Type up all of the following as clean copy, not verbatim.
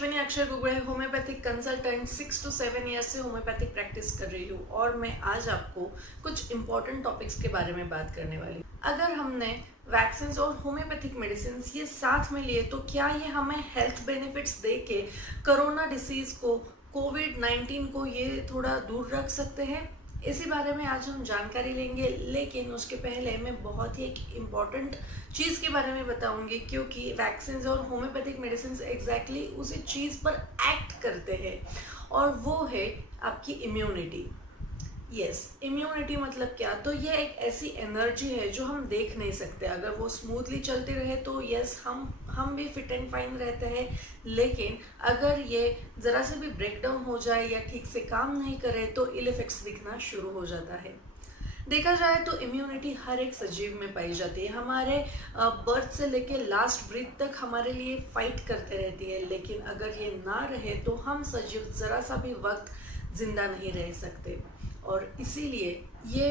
अश्विनी अक्षर गुगड़े homeopathic consultant 6 to 7 year से homeopathic practice कर रही हूँ और मैं आज आपको कुछ इम्पोर्टेंट टॉपिक्स के बारे में बात करने वाली हूँ। अगर हमने वैक्सीन और होम्योपैथिक मेडिसिन ये साथ में लिए तो क्या ये हमें हेल्थ बेनिफिट्स दे के कोरोना डिसीज को कोविड-19 को ये थोड़ा दूर रख सकते हैं? इसी बारे में आज हम जानकारी लेंगे, लेकिन उसके पहले मैं बहुत ही एक इम्पॉर्टेंट चीज़ के बारे में बताऊंगी, क्योंकि वैक्सीन और होम्योपैथिक मेडिसिन एग्जैक्टली उसी चीज़ पर एक्ट करते हैं और वो है आपकी इम्यूनिटी। यस, इम्यूनिटी मतलब क्या? तो ये एक ऐसी एनर्जी है जो हम देख नहीं सकते। अगर वो स्मूथली चलती रहे तो यस, हम भी फिट एंड फाइन रहते हैं, लेकिन अगर ये ज़रा से भी ब्रेक डाउन हो जाए या ठीक से काम नहीं करे तो इल इफेक्ट्स दिखना शुरू हो जाता है। देखा जाए तो इम्यूनिटी हर एक सजीव में पाई जाती है। हमारे बर्थ से लेके लास्ट ब्रीथ तक हमारे लिए फाइट करते रहती है, लेकिन अगर ये ना रहे तो हम सजीव ज़रा सा भी वक्त जिंदा नहीं रह सकते और इसीलिए ये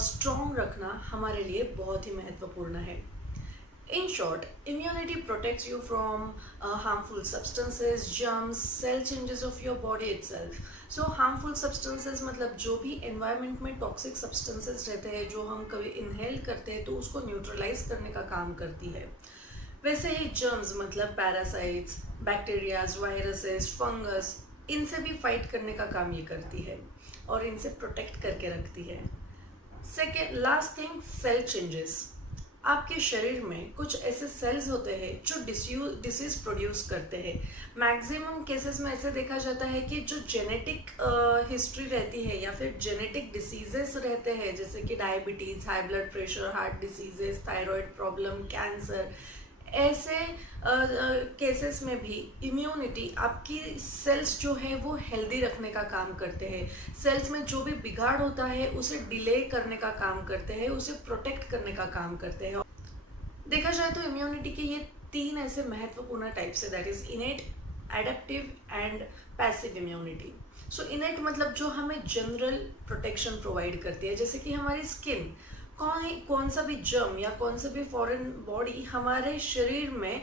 स्ट्रॉन्ग रखना हमारे लिए बहुत ही महत्वपूर्ण है। In short, immunity protects you from harmful substances, germs, cell changes of your body itself. So harmful substances मतलब जो भी एनवायरनमेंट में टॉक्सिक सब्सटेंसेस रहते हैं जो हम कभी इनहेल करते हैं तो उसको न्यूट्रलाइज करने का काम करती है। वैसे ही जर्म्स मतलब पैरासाइट्स, बैक्टीरियाज, वायरसेस, फंगस, इनसे भी फाइट करने का काम ये करती है और इनसे प्रोटेक्ट करके रखती है। Second last thing, cell changes. आपके शरीर में कुछ ऐसे सेल्स होते हैं जो डिसीज प्रोड्यूस करते हैं। मैक्सिमम केसेस में ऐसे देखा जाता है कि जो जेनेटिक हिस्ट्री रहती है या फिर जेनेटिक डिसीजेस रहते हैं, जैसे कि diabetes, high blood pressure, heart diseases, thyroid problem, cancer, ऐसे केसेस में भी इम्यूनिटी आपकी सेल्स जो है वो हेल्दी रखने का काम करते हैं। सेल्स में जो भी बिगाड़ होता है उसे डिले करने का काम करते हैं, उसे प्रोटेक्ट करने का काम करते हैं। देखा जाए तो इम्यूनिटी के ये 3 ऐसे महत्वपूर्ण टाइप्स है, that is इनेट, adaptive and passive immunity. सो इनेट मतलब जो हमें जनरल प्रोटेक्शन प्रोवाइड करती है, जैसे कि हमारी स्किन, कौन सा भी जर्म या कौन सा भी फॉरेन बॉडी हमारे शरीर में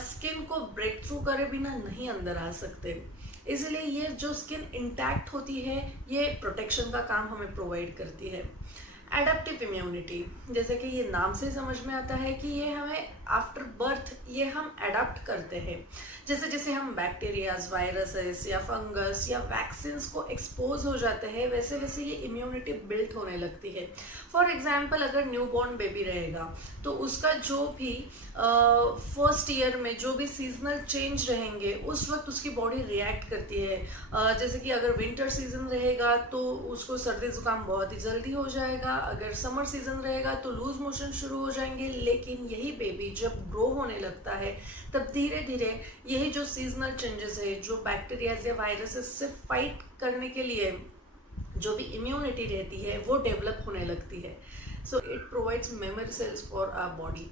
स्किन को ब्रेक थ्रू करे बिना नहीं अंदर आ सकते। इसलिए ये जो स्किन इंटैक्ट होती है ये प्रोटेक्शन का काम हमें प्रोवाइड करती है। एडेप्टिव इम्यूनिटी, जैसे कि ये नाम से समझ में आता है कि ये हमें आफ्टर बर्थ ये हम अडाप्ट करते हैं। जैसे जैसे हम बैक्टीरियाज, वायरसेस या फंगस या वैक्सीन्स को एक्सपोज हो जाते हैं वैसे वैसे ये इम्यूनिटी बिल्ट होने लगती है। फॉर एग्जांपल, अगर न्यूबॉर्न बेबी रहेगा तो उसका जो भी फर्स्ट ईयर में जो भी सीजनल चेंज रहेंगे उस वक्त उसकी बॉडी रिएक्ट करती है। जैसे कि अगर विंटर सीजन रहेगा तो उसको सर्दी जुकाम बहुत ही जल्दी हो जाएगा, अगर समर सीजन रहेगा तो लूज मोशन शुरू हो जाएंगे। लेकिन यही बेबी जब ग्रो होने लगता है तब धीरे धीरे यही जो सीजनल चेंजेस है, जो बैक्टीरियाज या वायरसेस से फाइट करने के लिए जो भी इम्यूनिटी रहती है वो डेवलप होने लगती है। So it provides memory cells for our body.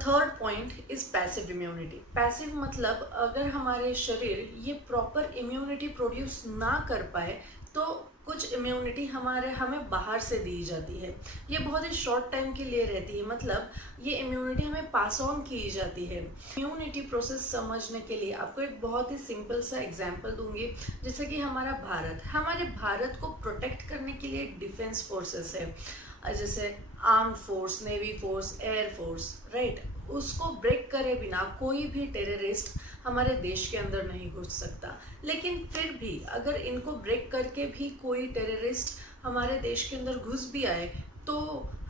Third point is passive immunity. Passive मतलब अगर हमारे शरीर ये प्रॉपर इम्यूनिटी प्रोड्यूस ना कर पाए तो कुछ इम्यूनिटी हमें बाहर से दी जाती है। ये बहुत ही शॉर्ट टाइम के लिए रहती है, मतलब ये इम्यूनिटी हमें पास ऑन की जाती है। इम्यूनिटी प्रोसेस समझने के लिए आपको एक बहुत ही सिंपल सा एग्जांपल दूंगी। जैसे कि हमारे भारत को प्रोटेक्ट करने के लिए डिफेंस फोर्सेस है, जैसे arm force, navy force, air force, right. उसको ब्रेक करे बिना कोई भी टेररिस्ट हमारे देश के अंदर नहीं घुस सकता। लेकिन फिर भी अगर इनको ब्रेक करके भी कोई टेररिस्ट हमारे देश के अंदर घुस भी आए तो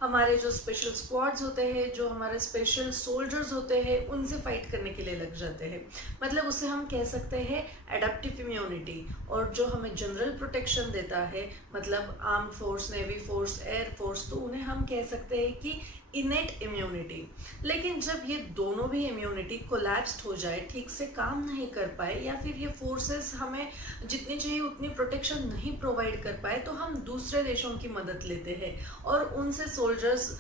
हमारे जो स्पेशल स्क्वाड्स होते हैं, जो हमारे स्पेशल सोल्जर्स होते हैं, उनसे फाइट करने के लिए लग जाते हैं। मतलब उसे हम कह सकते हैं एडेप्टिव इम्यूनिटी। और जो हमें जनरल प्रोटेक्शन देता है, मतलब arm force, navy force, air force, तो उन्हें हम कह सकते हैं कि इनेट इम्यूनिटी। लेकिन जब ये दोनों भी इम्यूनिटी कोलैप्स्ड हो जाए, ठीक से काम नहीं कर पाए, या फिर ये फोर्सेस हमें जितनी चाहिए उतनी प्रोटेक्शन नहीं प्रोवाइड कर पाए, तो हम दूसरे देशों की मदद लेते हैं और उनसे सोल्जर्स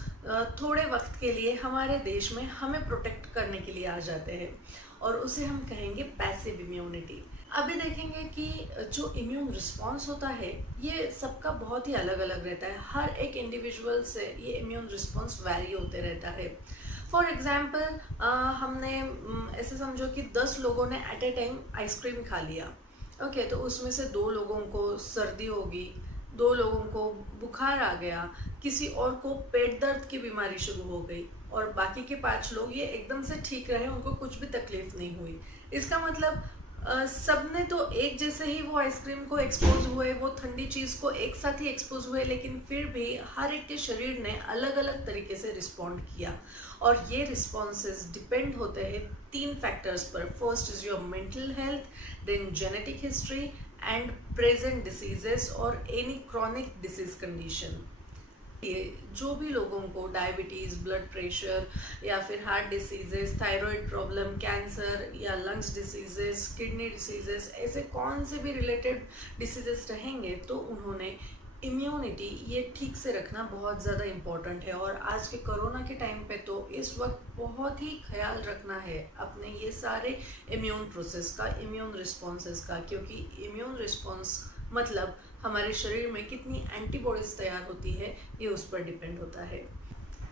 थोड़े वक्त के लिए हमारे देश में हमें प्रोटेक्ट करने के लिए आ जाते हैं और उसे हम कहेंगे पैसिव इम्यूनिटी। अभी देखेंगे कि जो इम्यून रिस्पॉन्स होता है ये सबका बहुत ही अलग अलग रहता है। हर एक इंडिविजुअल से ये इम्यून रिस्पॉन्स वैरी होते रहता है। फॉर एग्जाम्पल हमने ऐसे समझो कि 10 लोगों ने एट ए टाइम आइसक्रीम खा लिया। ओके, तो उसमें से 2 लोगों को सर्दी होगी, 2 लोगों को बुखार आ गया, किसी और को पेट दर्द की बीमारी शुरू हो गई और बाकी के 5 लोग ये एकदम से ठीक रहे, उनको कुछ भी तकलीफ नहीं हुई। इसका मतलब सबने तो एक जैसे ही वो आइसक्रीम को एक्सपोज हुए, वो ठंडी चीज़ को एक साथ ही एक्सपोज हुए, लेकिन फिर भी हर एक के शरीर ने अलग अलग तरीके से रिस्पॉन्ड किया। और ये रिस्पॉन्सेज डिपेंड होते हैं 3 फैक्टर्स पर। First is your mental health, then genetic history and present diseases और एनी क्रॉनिक डिसीज कंडीशन। ये जो भी लोगों को डायबिटीज़, ब्लड प्रेशर या फिर heart diseases, thyroid problem, cancer या लंग्स डिसीजेस, किडनी डिसीजेस, ऐसे कौन से भी रिलेटेड डिसीजेस रहेंगे तो उन्होंने इम्यूनिटी ये ठीक से रखना बहुत ज़्यादा इम्पॉर्टेंट है। और आज के कोरोना के टाइम पे तो इस वक्त बहुत ही ख्याल रखना है अपने ये सारे इम्यून प्रोसेस का, इम्यून रिस्पॉन्सेस का, क्योंकि इम्यून रिस्पॉन्स मतलब हमारे शरीर में कितनी एंटीबॉडीज तैयार होती है ये उस पर डिपेंड होता है।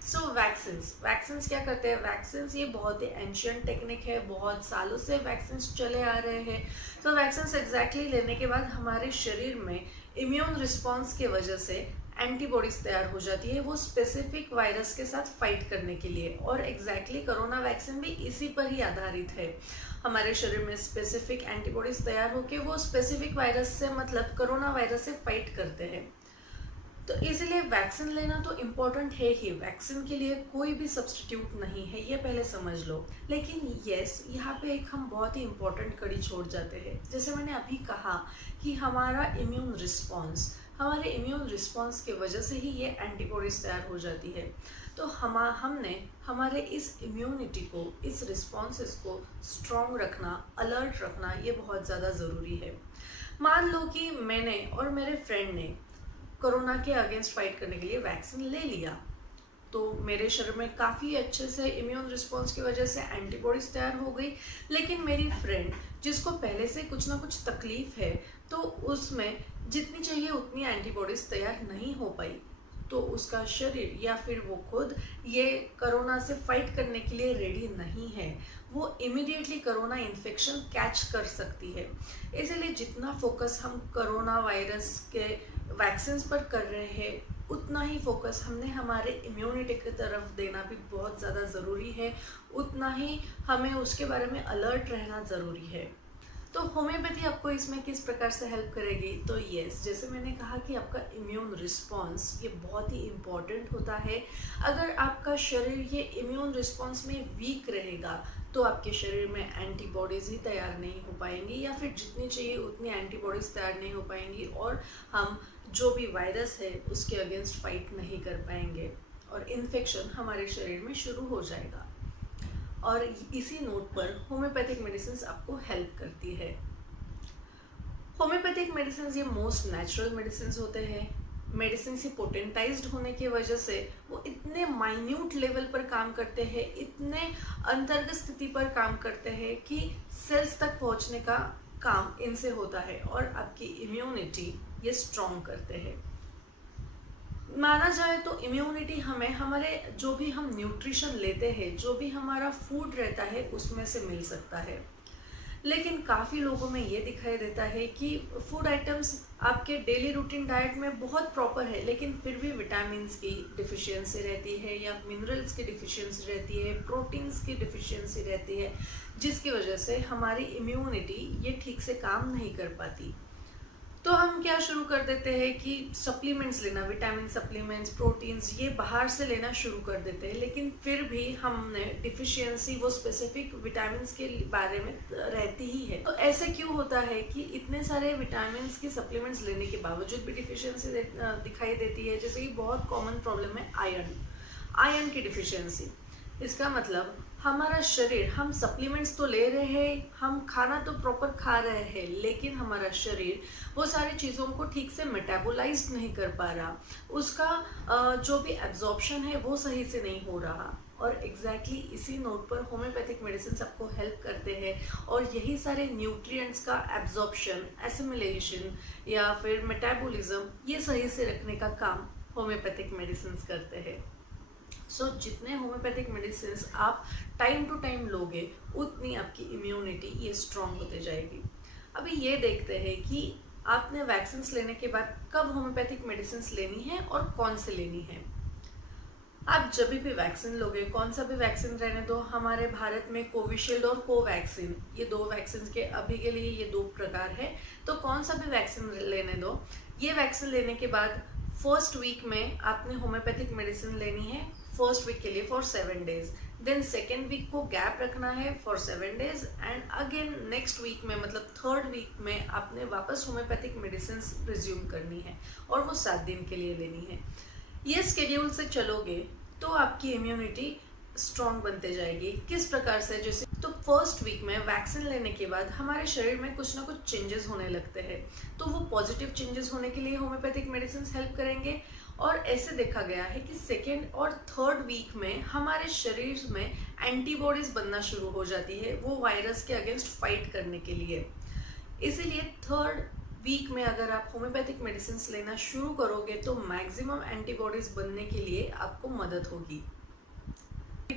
सो वैक्सीन्स क्या करते हैं? वैक्सीन्स ये बहुत ही एंशियंट टेक्निक है, बहुत सालों से वैक्सीन्स चले आ रहे हैं। तो वैक्सीन्स एग्जैक्टली लेने के बाद हमारे शरीर में इम्यून रिस्पॉन्स की वजह से एंटीबॉडीज तैयार हो जाती है, वो स्पेसिफिक वायरस के साथ फाइट करने के लिए। और एग्जैक्टली कोरोना वैक्सीन भी इसी पर ही आधारित है। हमारे शरीर में स्पेसिफिक एंटीबॉडीज तैयार होकर वो स्पेसिफिक वायरस से मतलब कोरोना वायरस से फाइट करते हैं। तो इसीलिए वैक्सीन लेना तो इम्पॉर्टेंट है ही, वैक्सीन के लिए कोई भी सब्स्टिट्यूट नहीं है, ये पहले समझ लो। लेकिन यस, यहाँ पे एक हम बहुत ही इम्पॉर्टेंट कड़ी छोड़ जाते हैं। जैसे मैंने अभी कहा कि हमारा इम्यून रिस्पॉन्स, हमारे इम्यून रिस्पॉन्स की वजह से ही ये एंटीबॉडीज तैयार हो जाती है। तो हमने हमारे इस इम्यूनिटी को, इस रिस्पॉन्सेस को स्ट्रॉन्ग रखना, अलर्ट रखना, ये बहुत ज़्यादा ज़रूरी है। मान लो कि मैंने और मेरे फ्रेंड ने कोरोना के अगेंस्ट फाइट करने के लिए वैक्सीन ले लिया, तो मेरे शरीर में काफ़ी अच्छे से इम्यून रिस्पॉन्स की वजह से एंटीबॉडीज तैयार हो गई। लेकिन मेरी फ्रेंड जिसको पहले से कुछ ना कुछ तकलीफ है, तो उसमें जितनी चाहिए उतनी एंटीबॉडीज तैयार नहीं हो पाई, तो उसका शरीर या फिर वो खुद ये कोरोना से फाइट करने के लिए रेडी नहीं है, वो इमीडिएटली कोरोना इन्फेक्शन कैच कर सकती है। इसलिए जितना फोकस हम कोरोना वायरस के वैक्सीन पर कर रहे हैं, उतना ही फोकस हमने हमारे इम्यूनिटी की तरफ देना भी बहुत ज़्यादा ज़रूरी है, उतना ही हमें उसके बारे में अलर्ट रहना ज़रूरी है। तो होम्योपैथी आपको इसमें किस प्रकार से हेल्प करेगी? तो यस, जैसे मैंने कहा कि आपका इम्यून रिस्पॉन्स ये बहुत ही इम्पॉर्टेंट होता है। अगर आपका शरीर ये इम्यून रिस्पॉन्स में वीक रहेगा तो आपके शरीर में एंटीबॉडीज़ ही तैयार नहीं हो पाएंगी, या फिर जितनी चाहिए उतनी एंटीबॉडीज़ तैयार नहीं हो पाएंगी, और हम जो भी वायरस है उसके अगेंस्ट फाइट नहीं कर पाएंगे और इन्फेक्शन हमारे शरीर में शुरू हो जाएगा। और इसी नोट पर होम्योपैथिक मेडिसिन आपको हेल्प करती है। होम्योपैथिक मेडिसिन ये मोस्ट नेचुरल मेडिसिन होते हैं। मेडिसिन से पोटेंटाइज्ड होने की वजह से वो इतने माइन्यूट लेवल पर काम करते हैं, इतने अंतर्गत स्थिति पर काम करते हैं कि सेल्स तक पहुंचने का काम इनसे होता है और आपकी इम्यूनिटी ये स्ट्रॉन्ग करते हैं। माना जाए तो इम्यूनिटी हमें हमारे जो भी हम न्यूट्रिशन लेते हैं, जो भी हमारा फूड रहता है उसमें से मिल सकता है। लेकिन काफ़ी लोगों में ये दिखाई देता है कि फूड आइटम्स आपके डेली रूटीन डाइट में बहुत प्रॉपर है, लेकिन फिर भी विटामिन्स की डिफिशियंसी रहती है या मिनरल्स की डिफिशियंसी रहती है, प्रोटीन्स की डिफिशियंसी रहती है, जिसकी वजह से हमारी इम्यूनिटी ये ठीक से काम नहीं कर पाती। तो हम क्या शुरू कर देते हैं कि सप्लीमेंट्स लेना, विटामिन सप्लीमेंट्स, प्रोटीन्स ये बाहर से लेना शुरू कर देते हैं, लेकिन फिर भी हमने डिफिशियंसी वो स्पेसिफिक विटामिन्स के बारे में रहती ही है। तो ऐसे क्यों होता है कि इतने सारे विटामिन्स की सप्लीमेंट्स लेने के बावजूद भी डिफिशियंसी दिखाई देती है? जैसे कि बहुत कॉमन प्रॉब्लम है आयरन की डिफिशियंसी। इसका मतलब हमारा शरीर, हम सप्लीमेंट्स तो ले रहे हैं, हम खाना तो प्रॉपर खा रहे हैं, लेकिन हमारा शरीर वो सारी चीज़ों को ठीक से मेटाबोलाइज नहीं कर पा रहा, उसका जो भी एब्जॉर्प्शन है वो सही से नहीं हो रहा। और एग्जैक्टली इसी नोट पर होम्योपैथिक मेडिसिन आपको हेल्प करते हैं और यही सारे न्यूट्रिएंट्स का एब्जॉर्प्शन, एसिमिलेशन या फिर मेटाबॉलिज्म ये सही से रखने का काम होम्योपैथिक मेडिसिन करते हैं। जितने होम्योपैथिक मेडिसिन आप टाइम टू टाइम लोगे उतनी आपकी इम्यूनिटी ये स्ट्रॉन्ग होते जाएगी। अभी ये देखते हैं कि आपने वैक्सीन लेने के बाद कब होम्योपैथिक मेडिसिन लेनी है और कौन से लेनी है। आप जब भी वैक्सीन लोगे, कौन सा भी वैक्सीन रहने दो, हमारे भारत में कोविशील्ड और कोवैक्सीन, ये दो वैक्सीन के अभी के लिए ये दो प्रकार है। तो कौन सा भी वैक्सीन लेने दो, ये वैक्सीन लेने के बाद फर्स्ट वीक में आपने होम्योपैथिक मेडिसिन लेनी है, फर्स्ट वीक के लिए for 7 days. Then second week को गैप रखना है for 7 days and again next week में मतलब थर्ड वीक में आपने वापस होम्योपैथिक मेडिसिन रिज्यूम करनी है और वो 7 दिन के लिए लेनी है। ये स्केड्यूल से चलोगे तो आपकी इम्यूनिटी स्ट्रॉन्ग बनते जाएगी। किस प्रकार से, जैसे तो फर्स्ट वीक में वैक्सीन लेने के बाद हमारे शरीर में कुछ ना कुछ चेंजेस होने लगते हैं, तो वो पॉजिटिव चेंजेस होने के लिए होम्योपैथिक मेडिसिन हेल्प करेंगे। और ऐसे देखा गया है कि सेकेंड और थर्ड वीक में हमारे शरीर में एंटीबॉडीज बनना शुरू हो जाती है वो वायरस के अगेंस्ट फाइट करने के लिए। इसीलिए थर्ड वीक में अगर आप होम्योपैथिक मेडिसिन लेना शुरू करोगे तो मैक्सिमम एंटीबॉडीज बनने के लिए आपको मदद होगी।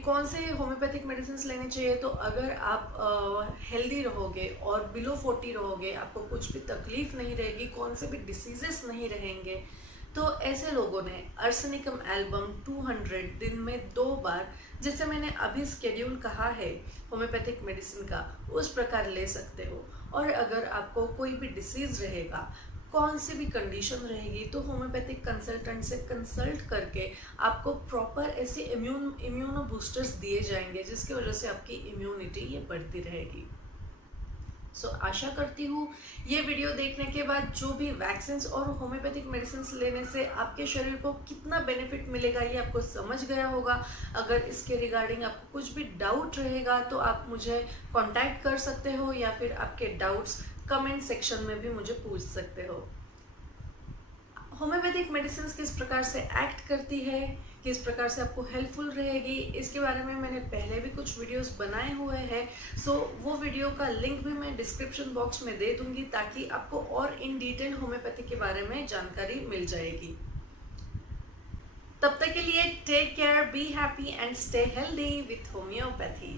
कौन से होम्योपैथिक मेडिसिन लेने चाहिए, तो अगर आप हेल्दी रहोगे और बिलो 40 रहोगे, आपको कुछ भी तकलीफ नहीं रहेगी, कौन से भी डिसीजेस नहीं रहेंगे, तो ऐसे लोगों ने अर्सेनिकम एल्बम 200 दिन में 2 बार, जिसे मैंने अभी स्केड्यूल कहा है होम्योपैथिक मेडिसिन का, उस प्रकार ले सकते हो। और अगर आपको कोई भी डिसीज़ रहेगा, कौन सी भी कंडीशन रहेगी, तो होम्योपैथिक कंसल्टेंट से कंसल्ट करके आपको प्रॉपर ऐसे इम्यूनो बूस्टर्स दिए जाएंगे जिसकी वजह से आपकी इम्यूनिटी ये बढ़ती रहेगी। आशा करती हूँ ये वीडियो देखने के बाद जो भी वैक्सीन और होम्योपैथिक मेडिसिन लेने से आपके शरीर को कितना बेनिफिट मिलेगा ये आपको समझ गया होगा। अगर इसके रिगार्डिंग आपको कुछ भी डाउट रहेगा तो आप मुझे कांटेक्ट कर सकते हो या फिर आपके डाउट्स कमेंट सेक्शन में भी मुझे पूछ सकते हो। होम्योपैथिक मेडिसिन किस प्रकार से एक्ट करती है, किस प्रकार से आपको हेल्पफुल रहेगी, इसके बारे में मैंने पहले भी कुछ वीडियोस बनाए हुए हैं। वो वीडियो का लिंक भी मैं डिस्क्रिप्शन बॉक्स में दे दूंगी ताकि आपको और इन डिटेल होम्योपैथी के बारे में जानकारी मिल जाएगी। तब तक के लिए take care, be happy and stay healthy with homeopathy.